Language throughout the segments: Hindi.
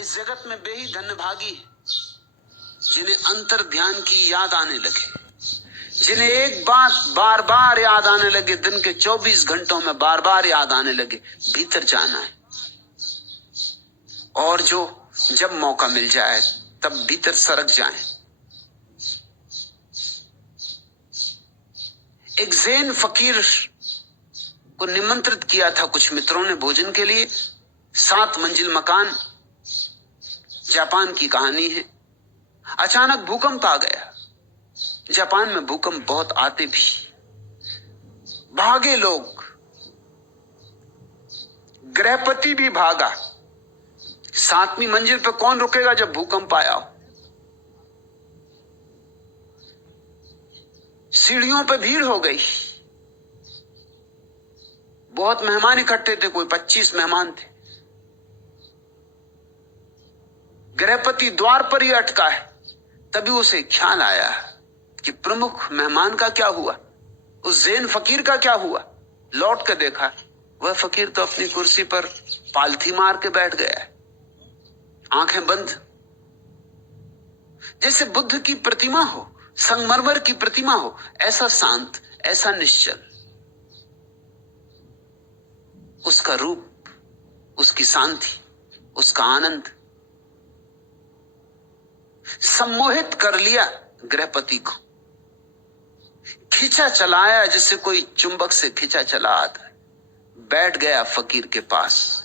इस जगत में वे ही धन्यभागी हैं जिन्हें अंतर ध्यान की याद आने लगे, जिन्हें एक बात बार बार याद आने लगे, दिन के 24 घंटों में बार बार याद आने लगे, भीतर जाना है। और जो जब मौका मिल जाए तब भीतर सरक जाए। एक ज़ैन फकीर को निमंत्रित किया था कुछ मित्रों ने भोजन के लिए। 7 मंजिल मकान, जापान की कहानी है। अचानक भूकंप आ गया। जापान में भूकंप बहुत आते भी, भागे लोग, गृहपति भी भागा। 7वीं मंजिल पे कौन रुकेगा जब भूकंप आया हो। सीढ़ियों पे भीड़ हो गई, बहुत मेहमान इकट्ठे थे, कोई 25 मेहमान थे। गृहपति द्वार पर ही अटका है। तभी उसे ख्याल आया कि प्रमुख मेहमान का क्या हुआ, उस ज़ैन फकीर का क्या हुआ। लौट कर देखा, वह फकीर तो अपनी कुर्सी पर पालथी मार के बैठ गया है, आंखें बंद, जैसे बुद्ध की प्रतिमा हो, संगमरमर की प्रतिमा हो, ऐसा शांत, ऐसा निश्चल। उसका रूप, उसकी शांति, उसका आनंद सम्मोहित कर लिया गृहपति को। खींचा चलाया जैसे कोई चुंबक से खींचा चला आता है। बैठ गया फकीर के पास।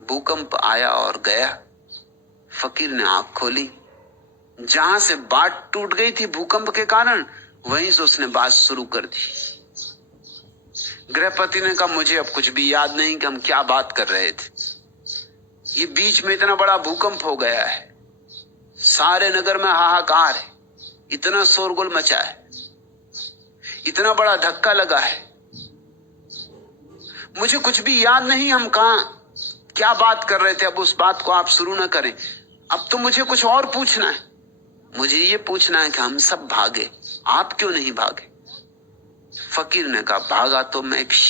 भूकंप आया और गया। फकीर ने आंख खोली। जहां से बात टूट गई थी भूकंप के कारण, वहीं से उसने बात शुरू कर दी। गृहपति ने कहा, मुझे अब कुछ भी याद नहीं कि हम क्या बात कर रहे थे। ये बीच में इतना बड़ा भूकंप हो गया है, सारे नगर में हाहाकार है, इतना शोरगुल मचा है, इतना बड़ा धक्का लगा है, मुझे कुछ भी याद नहीं हम कहां क्या बात कर रहे थे। अब उस बात को आप शुरू ना करें। अब तो मुझे कुछ और पूछना है। मुझे ये पूछना है कि हम सब भागे, आप क्यों नहीं भागे। फकीर ने कहा, भागा तो मैं भी,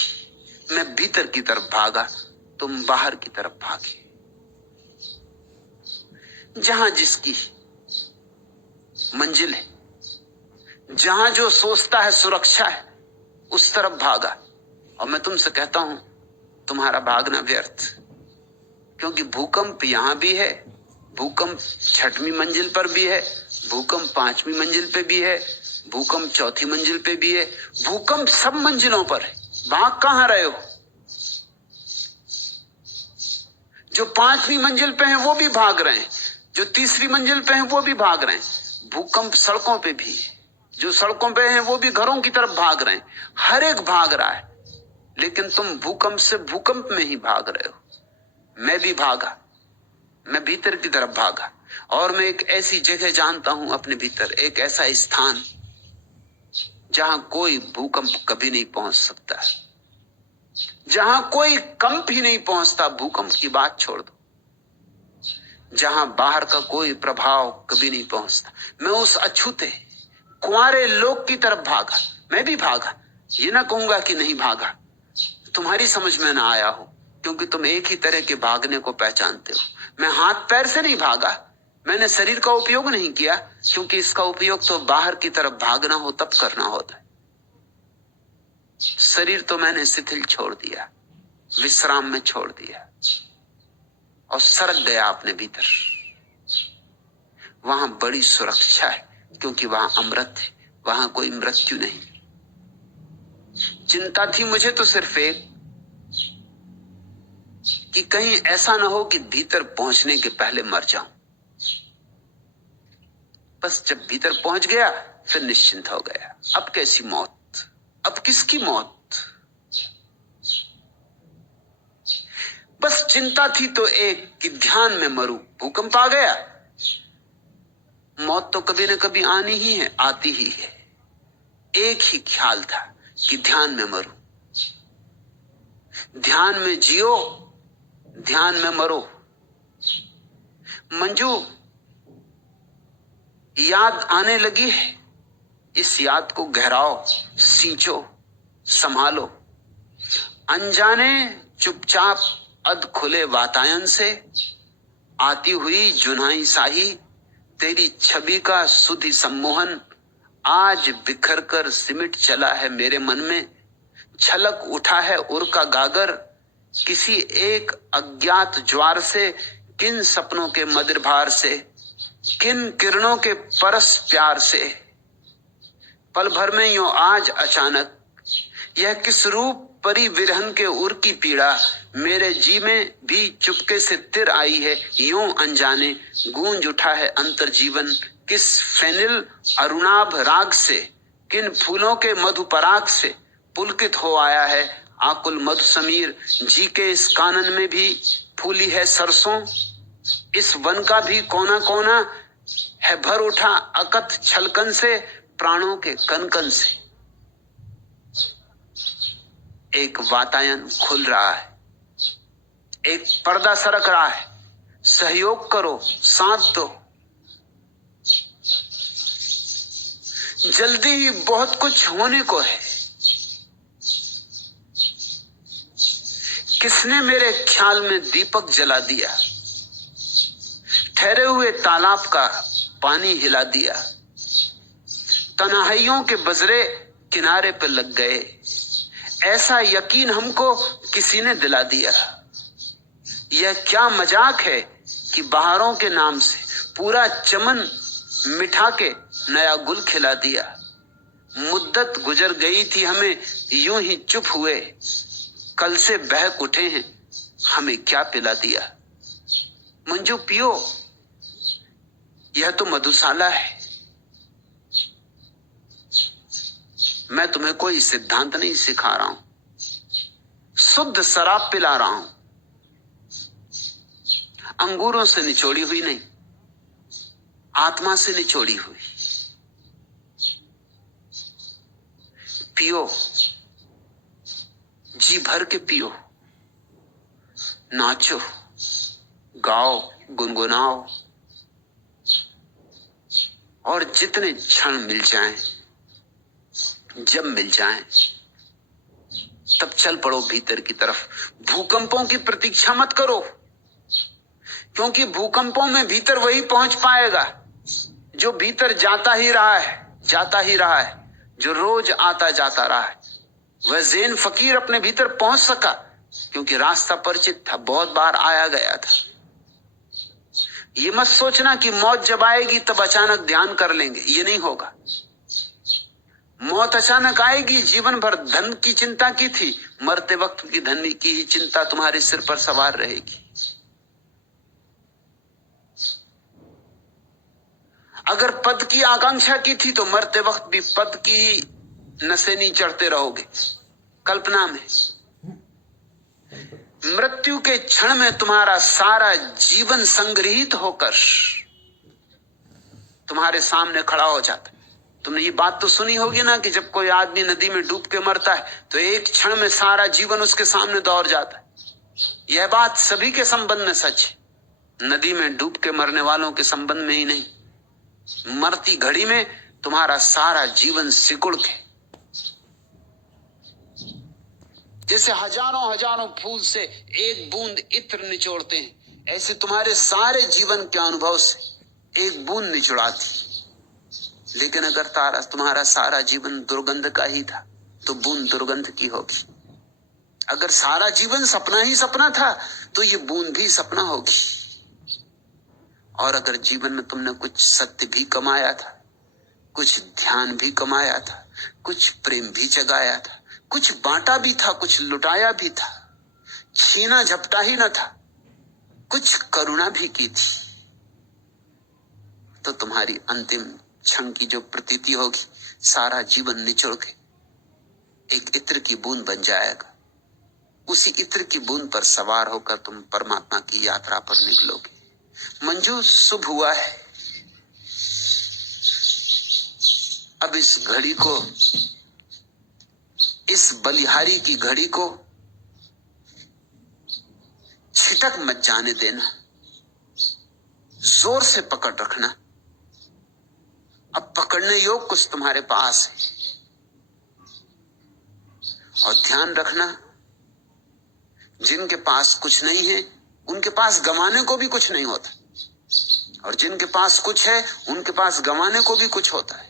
मैं भीतर की तरफ भागा, तुम बाहर की तरफ भागे। जहां जिसकी मंजिल है, जहां जो सोचता है सुरक्षा है, उस तरफ भागा। और मैं तुमसे कहता हूं, तुम्हारा भागना व्यर्थ, क्योंकि भूकंप यहां भी है, भूकंप 6वीं मंजिल पर भी है, भूकंप 5वीं मंजिल पे भी है, भूकंप 4थी मंजिल पे भी है, भूकंप सब मंजिलों पर है। भाग कहां रहे हो। जो 5वीं मंजिल पे हैं वो भी भाग रहे हैं, जो 3री मंजिल पे हैं वो भी भाग रहे हैं। भूकंप सड़कों पे भी है, जो सड़कों पे हैं वो भी घरों की तरफ भाग रहे हैं। हर एक भाग रहा है, लेकिन तुम भूकंप से भूकंप में ही भाग रहे हो। मैं भी भागा, मैं भीतर की तरफ भागा। और मैं एक ऐसी जगह जानता हूं अपने भीतर, एक ऐसा स्थान जहां कोई भूकंप कभी नहीं पहुंच सकता, जहां कोई कंप ही नहीं पहुंचता। भूकंप की बात छोड़ दो, जहां बाहर का कोई प्रभाव कभी नहीं पहुंचता। मैं उस अछूते कुंवारे लोक की तरफ भागा। मैं भी भागा, ये ना कहूंगा कि नहीं भागा। तुम्हारी समझ में ना आया हो, क्योंकि तुम एक ही तरह के भागने को पहचानते हो। मैं हाथ पैर से नहीं भागा, मैंने शरीर का उपयोग नहीं किया, क्योंकि इसका उपयोग तो बाहर की तरफ भागना हो तब करना होता है। शरीर तो मैंने शिथिल छोड़ दिया, विश्राम में छोड़ दिया और सरक गया अपने भीतर। वहां बड़ी सुरक्षा है, क्योंकि वहां अमृत है, वहां कोई मृत्यु नहीं। चिंता थी मुझे तो सिर्फ एक, कि कहीं ऐसा ना हो कि भीतर पहुंचने के पहले मर जाऊं। बस जब भीतर पहुंच गया फिर निश्चिंत हो गया। अब कैसी मौत, अब किसकी मौत। बस चिंता थी तो एक, कि ध्यान में मरूं। भूकंप आ गया, मौत तो कभी न कभी आनी ही है, आती ही है। एक ही ख्याल था कि ध्यान में मरूं, ध्यान में जियो, ध्यान में मरो। मंजू, याद आने लगी है, इस याद को गहराओ, सींचो, संभालो। अनजाने चुपचाप अध खुले वातायन से आती हुई जुन्हाई साही, तेरी छवि का सुधि सम्मोहन आज बिखर कर सिमट चला है मेरे मन में। छलक उठा है उर का गागर किसी एक अज्ञात ज्वार से, किन सपनों के मदिर भार से, किन किरणों के परस प्यार से। पल भर में यूं आज अचानक यह किस रूप परी विरहन के उर की पीड़ा, मेरे जी में भी चुपके से तिर आई है यूं अनजाने। गूंज उठा है अंतर जीवन किस फेनिल अरुणाभ राग से, किन फूलों के मधुपराग से पुलकित हो आया है आकुल मधु समीर। जी के इस कानन में भी फूली है सरसों, इस वन का भी कोना कोना है भर उठा अकथ छलकन से, प्राणों के कनकन से। एक वातायन खुल रहा है, एक पर्दा सरक रहा है। सहयोग करो, साथ दो। जल्दी ही बहुत कुछ होने को है। किसने मेरे ख्याल में दीपक जला दिया, ठहरे हुए तालाब का पानी हिला दिया। तन्हाइयों के बजरे किनारे पर लग गए, ऐसा यकीन हमको किसी ने दिला दिया। यह क्या मजाक है कि बहारों के नाम से पूरा चमन मिठा के नया गुल खिला दिया। मुद्दत गुजर गई थी हमें यूं ही चुप हुए, कल से बहक उठे हैं हमें क्या पिला दिया। मंजू पियो, यह तो मधुशाला है। मैं तुम्हें कोई सिद्धांत नहीं सिखा रहा हूं, शुद्ध शराब पिला रहा हूं, अंगूरों से निचोड़ी हुई नहीं, आत्मा से निचोड़ी हुई। पियो, जी भर के पियो, नाचो, गाओ, गुनगुनाओ, और जितने क्षण मिल जाएं, जब मिल जाएं, तब चल पड़ो भीतर की तरफ। भूकंपों की प्रतीक्षा मत करो, क्योंकि भूकंपों में भीतर वही पहुंच पाएगा जो भीतर जाता ही रहा है, जाता ही रहा है, जो रोज आता जाता रहा है। वह ज़ैन फकीर अपने भीतर पहुंच सका क्योंकि रास्ता परिचित था, बहुत बार आया गया था। ये मत सोचना कि मौत जब आएगी तब अचानक ध्यान कर लेंगे, ये नहीं होगा। मौत अचानक आएगी। जीवन भर धन की चिंता की थी, मरते वक्त की धन की ही चिंता तुम्हारे सिर पर सवार रहेगी। अगर पद की आकांक्षा की थी तो मरते वक्त भी पद की नशे नहीं चढ़ते रहोगे। कल्पना में मृत्यु के क्षण में तुम्हारा सारा जीवन संग्रहित होकर तुम्हारे सामने खड़ा हो जाता। तुमने ये बात तो सुनी होगी ना कि जब कोई आदमी नदी में डूब के मरता है तो एक क्षण में सारा जीवन उसके सामने दौड़ जाता है। यह बात सभी के संबंध में सच है, नदी में डूब के मरने वालों के संबंध में ही नहीं। मरती घड़ी में तुम्हारा सारा जीवन सिकुड़ के, जैसे हजारों हजारों फूल से एक बूंद इत्र निचोड़ते हैं, ऐसे तुम्हारे सारे जीवन के अनुभव से एक बूंद निचुड़ाती। लेकिन अगर तुम्हारा सारा जीवन दुर्गंध का ही था तो बूंद दुर्गंध की होगी। अगर सारा जीवन सपना ही सपना था तो ये बूंद भी सपना होगी। और अगर जीवन में तुमने कुछ सत्य भी कमाया था, कुछ ध्यान भी कमाया था, कुछ प्रेम भी जगाया था, कुछ बांटा भी था, कुछ लुटाया भी था, छीना झपटा ही न था, कुछ करुणा भी की थी, तो तुम्हारी अंतिम क्षण की जो प्रतीति होगी, सारा जीवन निचोड़ के एक इत्र की बूंद बन जाएगा। उसी इत्र की बूंद पर सवार होकर तुम परमात्मा की यात्रा पर निकलोगे। मंजू, शुभ हुआ है। अब इस घड़ी को, इस बलिहारी की घड़ी को छिटक मत जाने देना, जोर से पकड़ रखना। अब पकड़ने योग कुछ तुम्हारे पास है। और ध्यान रखना जिनके पास कुछ नहीं है उनके पास गंवाने को भी कुछ नहीं होता, और जिनके पास कुछ है उनके पास गंवाने को भी कुछ होता है।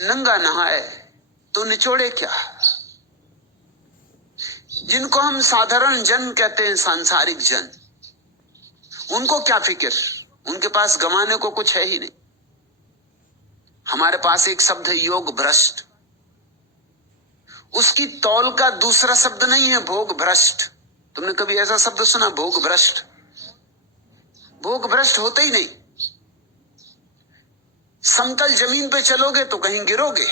नंगा नहाए तो निचोड़े क्या। जिनको हम साधारण जन कहते हैं, सांसारिक जन, उनको क्या फिक्र, उनके पास गंवाने को कुछ है ही नहीं। हमारे पास एक शब्द है योग भ्रष्ट, उसकी तौल का दूसरा शब्द नहीं है भोग भ्रष्ट। तुमने कभी ऐसा शब्द सुना, भोग भ्रष्ट? भोग भ्रष्ट होते ही नहीं। समतल जमीन पे चलोगे तो कहीं गिरोगे,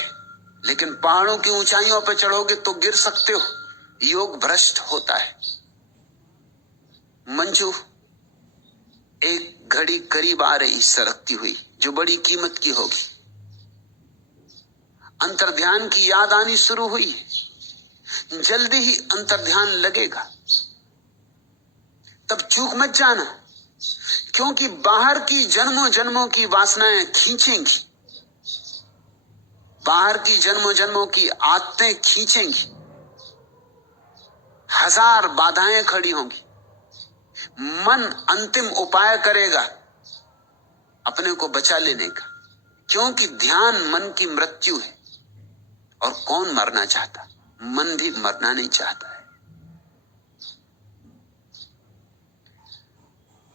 लेकिन पहाड़ों की ऊंचाइयों पे चढ़ोगे तो गिर सकते हो। योग भ्रष्ट होता है। मंजू एक घड़ी करीब आ रही सरकती हुई, जो बड़ी कीमत की होगी। अंतर्ध्यान की याद आनी शुरू हुई है, जल्दी ही अंतर्ध्यान लगेगा। तब चूक मत जाना, क्योंकि बाहर की जन्मों जन्मों की वासनाएं खींचेंगी, बाहर की जन्मों जन्मों की आदतें खींचेंगी, हजार बाधाएं खड़ी होंगी। मन अंतिम उपाय करेगा अपने को बचा लेने का, क्योंकि ध्यान मन की मृत्यु है। और कौन मरना चाहता? मन भी मरना नहीं चाहता है।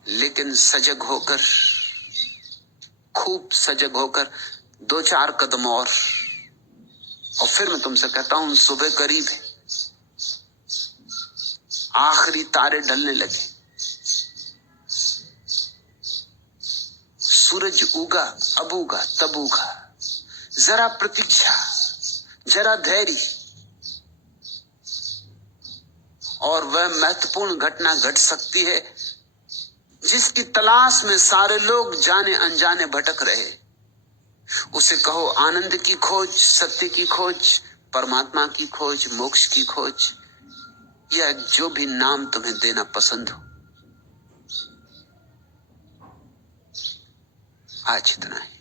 लेकिन सजग होकर, खूब सजग होकर 2-4 कदम और फिर मैं तुमसे कहता हूं सुबह करीब है, आखिरी तारे ढलने लगे, सूरज उगा, अब उगा, तब उगा। जरा प्रतीक्षा, जरा धैर्य, और वह महत्वपूर्ण घटना घट सकती है जिसकी तलाश में सारे लोग जाने अनजाने भटक रहे। उसे कहो आनंद की खोज, सत्य की खोज, परमात्मा की खोज, मोक्ष की खोज, या जो भी नाम तुम्हें देना पसंद हो। आज इतना ही।